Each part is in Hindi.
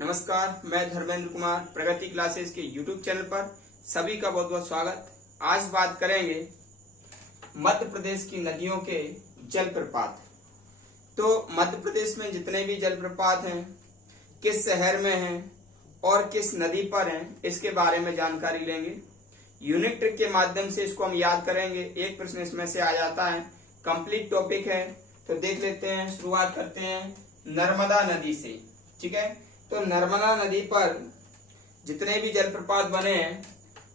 नमस्कार, मैं धर्मेंद्र कुमार प्रगति क्लासेस के YouTube चैनल पर सभी का बहुत बहुत स्वागत। आज बात करेंगे मध्य प्रदेश की नदियों के जलप्रपात। तो मध्य प्रदेश में जितने भी जलप्रपात हैं, किस शहर में हैं और किस नदी पर हैं, इसके बारे में जानकारी लेंगे। यूनिट ट्रिक के माध्यम से इसको हम याद करेंगे। एक प्रश्न इसमें से आ जाता है, कंप्लीट टॉपिक है। तो देख लेते हैं, शुरुआत करते हैं नर्मदा नदी से। ठीक है, तो नर्मदा नदी पर जितने भी जलप्रपात बने हैं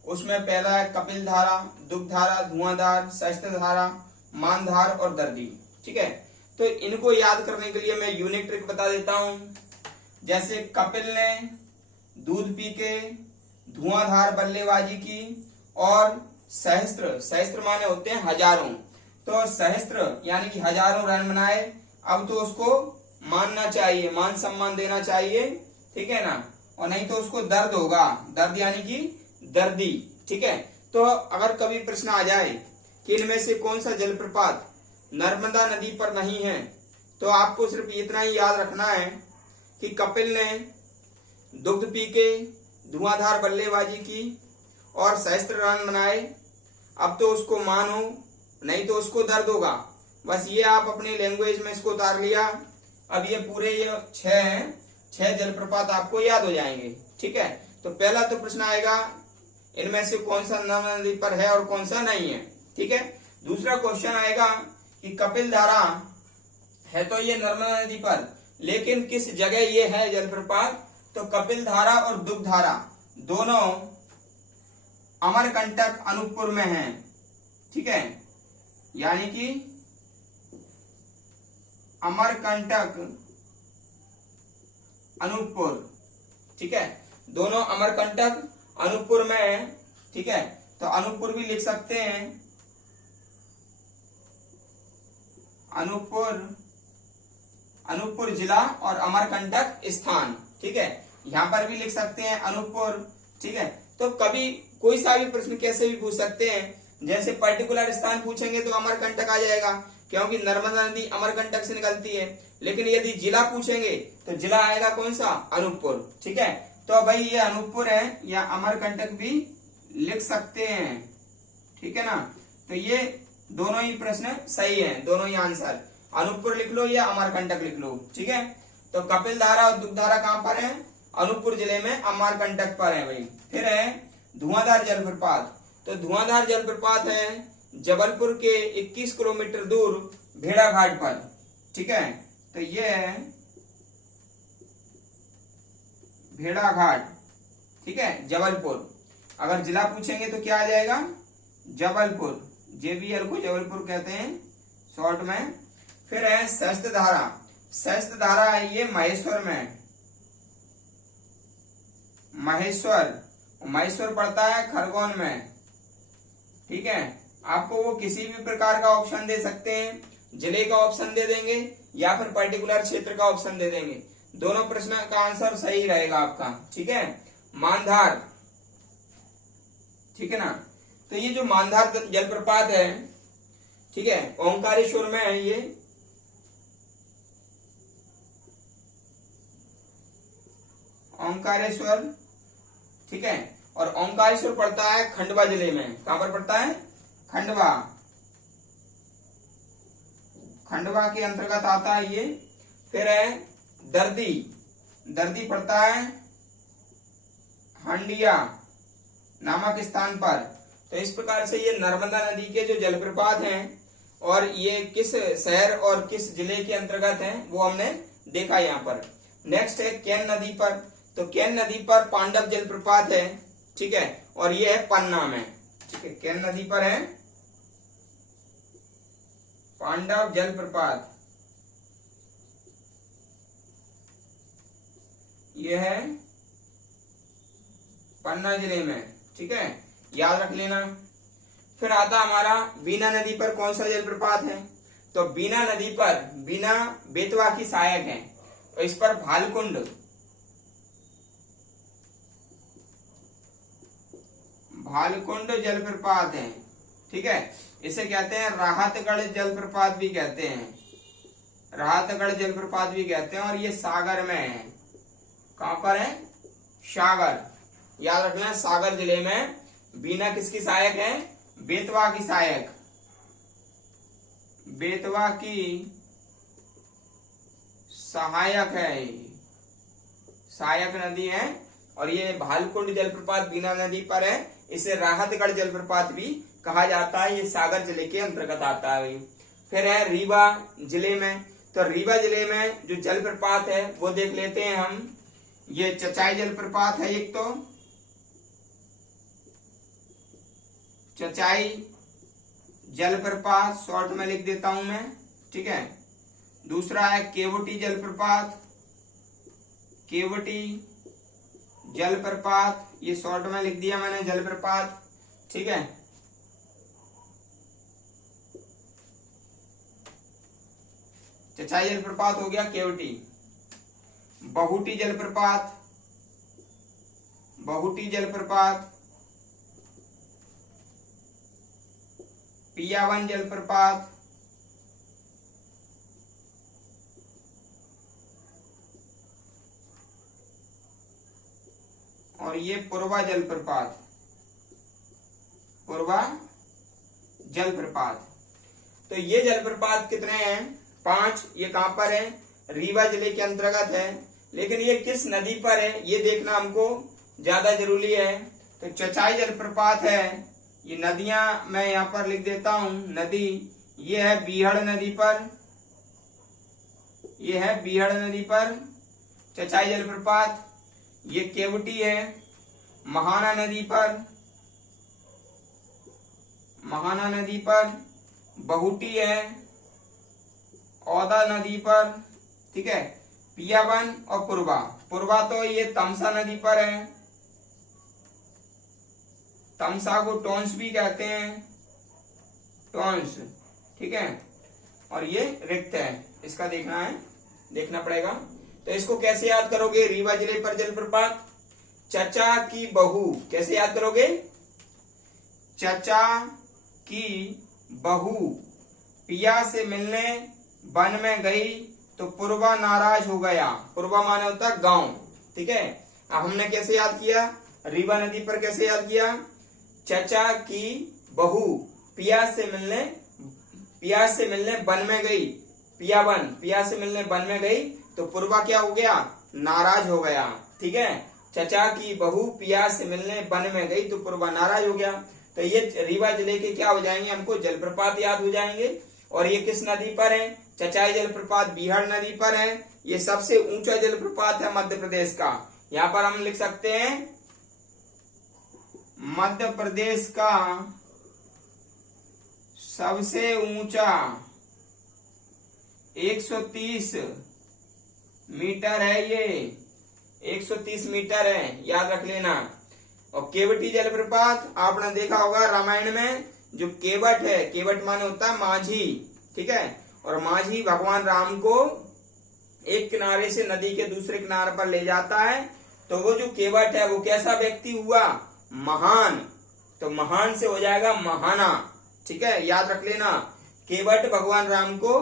उसमें पहला है कपिल धारा, दुग्ध धारा, धुआंधार, सहस्त्र धारा, मानधार और दर्दी। ठीक है, तो इनको याद करने के लिए मैं यूनिक ट्रिक बता देता हूं। जैसे कपिल ने दूध पी के धुआंधार बल्लेबाजी की और सहस्त्र माने होते हैं हजारों, तो सहस्त्र यानी कि हजारों रन बनाए। अब तो उसको मानना चाहिए, मान सम्मान देना चाहिए, ठीक है ना, और नहीं तो उसको दर्द होगा, दर्द यानी कि दर्दी। ठीक है, तो अगर कभी प्रश्न आ जाए कि इनमें से कौन सा जलप्रपात नर्मदा नदी पर नहीं है, तो आपको सिर्फ इतना ही याद रखना है कि कपिल ने दुग्ध पी के धुआंधार बल्लेबाजी की और सहस्त्र रन बनाए। अब तो उसको मान हो, नहीं तो उसको दर्द होगा। बस ये आप अपनी लैंग्वेज में इसको उतार लिया। अब ये पूरे ये 6 हैं, 6 जलप्रपात आपको याद हो जाएंगे। ठीक है, तो पहला तो प्रश्न आएगा इनमें से कौन सा नर्मदा नदी पर है और कौन सा नहीं है। ठीक है, दूसरा क्वेश्चन आएगा कि कपिल धारा है तो ये नर्मदा नदी पर, लेकिन किस जगह ये है जलप्रपात। तो कपिल धारा और दुग्ध धारा दोनों अमरकंटक अनूपपुर में है। ठीक है, यानी कि अमरकंटक अनूपपुर। ठीक है, दोनों अमरकंटक अनूपपुर में है। ठीक है, तो अनूपपुर भी लिख सकते हैं, अनूपपुर जिला और अमरकंटक स्थान। ठीक है, यहां पर भी लिख सकते हैं अनूपपुर। ठीक है, तो कभी कोई सा भी प्रश्न कैसे भी पूछ सकते हैं। जैसे पर्टिकुलर स्थान पूछेंगे तो अमरकंटक आ जाएगा, क्योंकि नर्मदा नदी अमरकंटक से निकलती है। लेकिन यदि जिला पूछेंगे तो जिला आएगा कौन सा, अनूपपुर। ठीक है, तो भाई ये अनूपपुर है या अमरकंटक भी लिख सकते हैं। ठीक है ना, तो ये दोनों ही प्रश्न सही है, दोनों ही आंसर, अनूपपुर लिख लो या अमरकंटक लिख लो। ठीक है, तो कपिल धारा और दुग्ध धारा कहां पर है, अनूपपुर जिले में अमरकंटक पर है भाई। फिर है धुआंधार जलप्रपात। तो धुआंधार जलप्रपात है जबलपुर के 21 किलोमीटर दूर भेड़ाघाट पर। ठीक है, तो ये है भेड़ाघाट। ठीक है, जबलपुर। अगर जिला पूछेंगे तो क्या आ जाएगा, जबलपुर, जेबीएल को जबलपुर कहते हैं शॉर्ट में। फिर है सहस्त्र धारा। सहस्त्र धारा है ये महेश्वर में, महेश्वर पड़ता है खरगोन में। ठीक है, आपको वो किसी भी प्रकार का ऑप्शन दे सकते हैं, जिले का ऑप्शन दे देंगे या फिर पर्टिकुलर क्षेत्र का ऑप्शन दे देंगे। दोनों प्रश्न का आंसर सही रहेगा आपका। ठीक है, मानधार। ठीक है ना, तो ये जो मानधार जलप्रपात है, ठीक है, ओंकारेश्वर में है ये। ओंकारेश्वर। ठीक है, और ओंकारेश्वर पड़ता है खंडवा जिले में। कहां पर पड़ता है, खंडवा के अंतर्गत आता है ये। फिर है दर्दी पड़ता है हंडिया नामक स्थान पर। तो इस प्रकार से ये नर्मदा नदी के जो जलप्रपात हैं और ये किस शहर और किस जिले के अंतर्गत हैं वो हमने देखा यहाँ पर। नेक्स्ट है केन नदी पर। तो केन नदी पर पांडव जलप्रपात है। ठीक है, और ये है पन्ना में। ठीक है, केन नदी पर है पांडव जलप्रपात, यह है पन्ना जिले में। ठीक है, याद रख लेना। फिर आता हमारा बीना नदी पर कौन सा जलप्रपात है। तो बीना नदी पर, बीना बेतवा की सहायक है, तो इस पर भालकुंड जलप्रपात है। ठीक है, इसे कहते हैं राहतगढ़ जलप्रपात भी कहते हैं, राहतगढ़ जलप्रपात भी कहते हैं। और ये सागर में है। कहां पर है? सागर। याद रखना है, सागर जिले में बीना किसकी सहायक है? बेतवा की सहायक, बेतवा की सहायक है, सहायक नदी है। और ये भालकुंड जलप्रपात बीना नदी पर है। इसे राहतगढ़ जलप्रपात भी कहा जाता है। ये सागर जिले के अंतर्गत आता है। फिर है रीवा जिले में। तो रीवा जिले में जो जलप्रपात है वो देख लेते हैं हम। ये चचाई जलप्रपात है एक तो, चचाई जलप्रपात शॉर्ट में लिख देता हूं मैं, ठीक है। दूसरा है केवटी जलप्रपात, केवटी जलप्रपात, ये शॉर्ट में लिख दिया मैंने जलप्रपात, ठीक है। चचाई जलप्रपात हो गया केवटी। बहुटी जलप्रपात, बहुटी जलप्रपात, पियावन जलप्रपात, और ये पूर्वा जलप्रपात, पूर्वा जलप्रपात। तो ये जलप्रपात कितने हैं? 5। ये कहां पर है? रीवा जिले के अंतर्गत है। लेकिन ये किस नदी पर है ये देखना हमको ज्यादा जरूरी है। तो चचाई जलप्रपात है, ये नदियां मैं यहां पर लिख देता हूं। नदी ये है बीहड़ नदी पर, ये है बीहड़ नदी पर चचाई जलप्रपात। ये केवटी है महाना नदी पर, महाना नदी पर। बहुटी है औदा नदी पर, ठीक है। पियावन और पूर्वा, पूर्वा तो ये तमसा नदी पर है, तमसा को टोंस भी कहते हैं, टोंस, ठीक है। और ये रिक्त है, इसका देखना है, देखना पड़ेगा। तो इसको कैसे याद करोगे? रीवा जिले पर जलप्रपात चचा की बहू, कैसे याद करोगे? चचा की बहू पिया से मिलने वन में गई तो पूर्वा नाराज हो गया। पूर्वा माने होता है गांव, ठीक है। अब हमने कैसे याद किया? रीवा नदी पर कैसे याद किया? चचा की बहू पिया से मिलने वन में गई, पिया से मिलने वन में गई तो पूर्वा क्या हो गया? नाराज हो गया, ठीक है। चचा की बहू पिया से मिलने वन में गई तो पूर्वा नाराज हो गया। तो ये रीवा जिले के क्या हो जाएंगे? हमको जलप्रपात याद हो जाएंगे। और ये किस नदी पर है? चचाई जलप्रपात बीहड़ नदी पर है। ये सबसे ऊंचा जलप्रपात है मध्य प्रदेश का। यहाँ पर हम लिख सकते हैं मध्य प्रदेश का सबसे ऊंचा 130 मीटर है। ये 130 मीटर है, याद रख लेना। और केवटी जलप्रपात आपने देखा होगा रामायण में, जो केवट है, केवट माने होता है माझी, ठीक है। और माझी भगवान राम को एक किनारे से नदी के दूसरे किनारे पर ले जाता है। तो वो जो केवट है वो कैसा व्यक्ति हुआ? महान। तो महान से हो जाएगा महाना, ठीक है, याद रख लेना। केवट भगवान राम को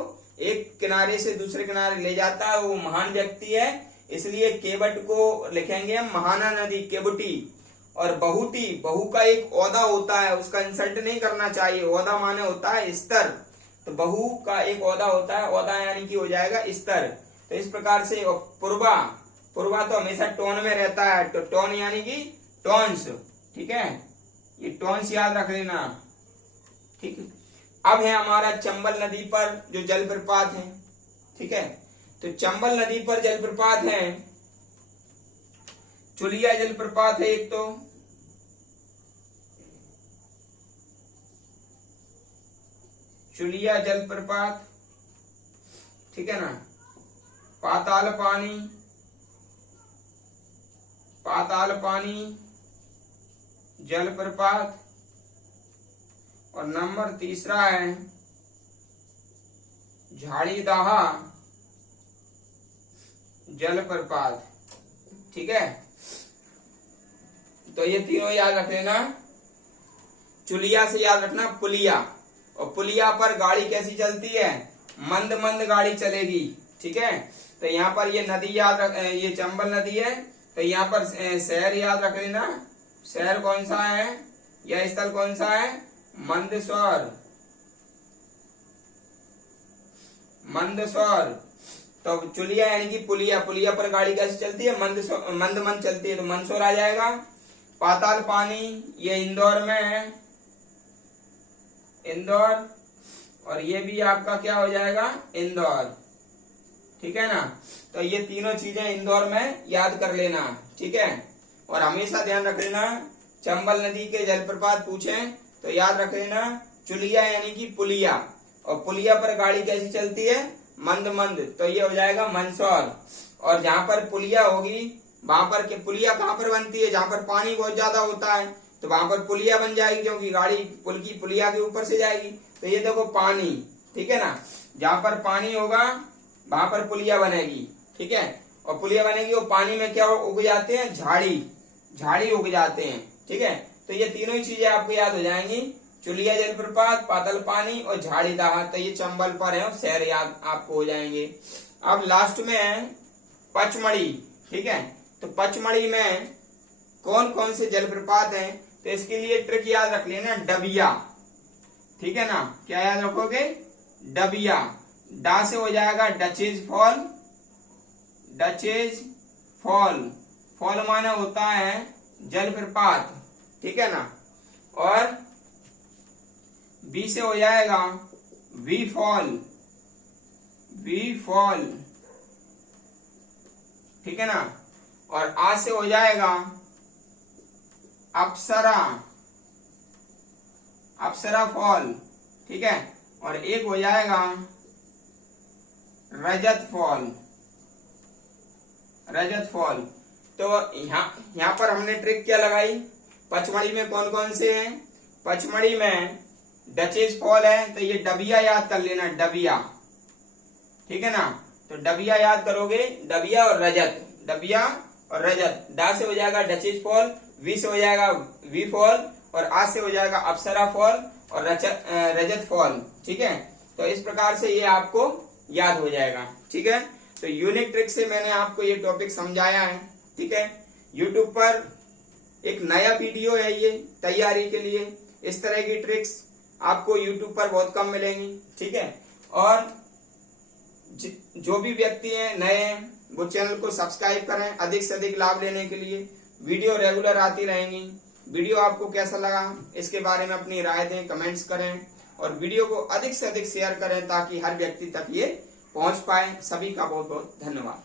एक किनारे से दूसरे किनारे ले जाता है, वो महान व्यक्ति है, इसलिए केवट को लिखेंगे हम महाना नदी, केवटी। और बहुटी, बहु का एक ओदा होता है, उसका इंसल्ट नहीं करना चाहिए। ओदा माने होता है स्तर, तो बहु का एक ओदा होता है, ओदा यानी कि हो जाएगा स्तर। तो इस प्रकार से पूर्वा, पूर्वा तो हमेशा टोन में रहता है, तो टोन यानी कि टोन्स, ठीक है। ये टोन्स याद रख लेना, ठीक है। अब है हमारा चंबल नदी पर जो जलप्रपात है, ठीक है। तो चंबल नदी पर जलप्रपात है, चुलिया जलप्रपात है एक तो, चुलिया जलप्रपात, ठीक है ना। पाताल पानी, पाताल पानी जलप्रपात। और नंबर 3 है झाड़ीदाहा जलप्रपात, ठीक है। तो ये तीनों याद रख लेना। चुलिया से याद रखना पुलिया, और पुलिया पर गाड़ी कैसी चलती है? मंद मंद गाड़ी चलेगी, ठीक है। तो यहाँ पर ये नदी ये चंबल नदी है, तो यहाँ पर शहर याद रख लेना। शहर कौन सा है या स्थल कौन सा है? मंदसौर। मंदसौर। तो चुलिया यानी कि पुलिया, पुलिया पर गाड़ी कैसे चलती है? मंद चलती है, तो मंदसौर आ जाएगा। पाताल पानी ये इंदौर में है, इंदौर, और ये भी आपका क्या हो जाएगा? इंदौर। ठीक है ना। तो ये तीनों चीजें इंदौर में याद कर लेना। ठीक है। और हमेशा ध्यान रख लेना, चंबल नदी के जलप्रपात पूछें तो याद रख लेना चुलिया यानी कि पुलिया, और पुलिया पर गाड़ी कैसी चलती है? मंद, तो ये हो जाएगा मंदसौर। और जहां पर पुलिया होगी वहां पर पुलिया कहाँ पर बनती है? जहां पर पानी बहुत ज्यादा होता है तो वहां पर पुलिया बन जाएगी, क्योंकि गाड़ी पुल की पुलिया के ऊपर से जाएगी। तो ये देखो पानी, ठीक है ना, जहां पर पानी होगा वहां पर पुलिया बनेगी। ठीक है। और पुलिया बनेगी और पानी में क्या उग जाते हैं? झाड़ी उग जाते हैं। ठीक है। तो ये तीनों ही चीजें आपको याद हो जाएंगी, चुलिया जलप्रपात, पाताल पानी और झाड़ी दाह। तो ये चंबल पर है और शहर याद आपको हो जाएंगे। अब लास्ट में है पचमढ़ी। ठीक है। तो पचमढ़ी में कौन कौन से जलप्रपात हैं? तो इसके लिए ट्रिक याद रख लेना, डबिया। ठीक है ना, क्या याद रखोगे? डबिया। डा से हो जाएगा duchess fall, duchess fall, fall माना होता है जलप्रपात। ठीक है ना। और बी से हो जाएगा वी फॉल, वी फॉल। ठीक है ना। और आ से हो जाएगा अप्सरा, अप्सरा फॉल। ठीक है। और एक हो जाएगा रजत फॉल, रजत फॉल। तो यहाँ पर हमने ट्रिक क्या लगाई? पचमढ़ी में कौन कौन से हैं? पचमढ़ी में डचेज फॉल है, तो ये डबिया याद कर लेना, डबिया। ठीक है ना। तो डबिया याद करोगे, डबिया और रजत, डबिया और रजत। डा से हो जाएगा डचेज फॉल, वी से हो जाएगा वी फॉल, और आ से हो जाएगा अप्सरा फॉल और रजत फॉल। ठीक है। तो इस प्रकार से ये आपको याद हो जाएगा। ठीक है। तो यूनिक ट्रिक से मैंने आपको ये टॉपिक समझाया है। ठीक है। यूट्यूब पर एक नया वीडियो है ये तैयारी के लिए। इस तरह की ट्रिक्स आपको यूट्यूब पर बहुत कम मिलेंगी। ठीक है। और जो भी व्यक्ति हैं नए हैं वो चैनल को सब्सक्राइब करें अधिक से अधिक लाभ लेने के लिए। वीडियो रेगुलर आती रहेंगी। वीडियो आपको कैसा लगा इसके बारे में अपनी राय दें, कमेंट्स करें, और वीडियो को अधिक से अधिक शेयर करें ताकि हर व्यक्ति तक ये पहुंच पाए। सभी का बहुत बहुत धन्यवाद।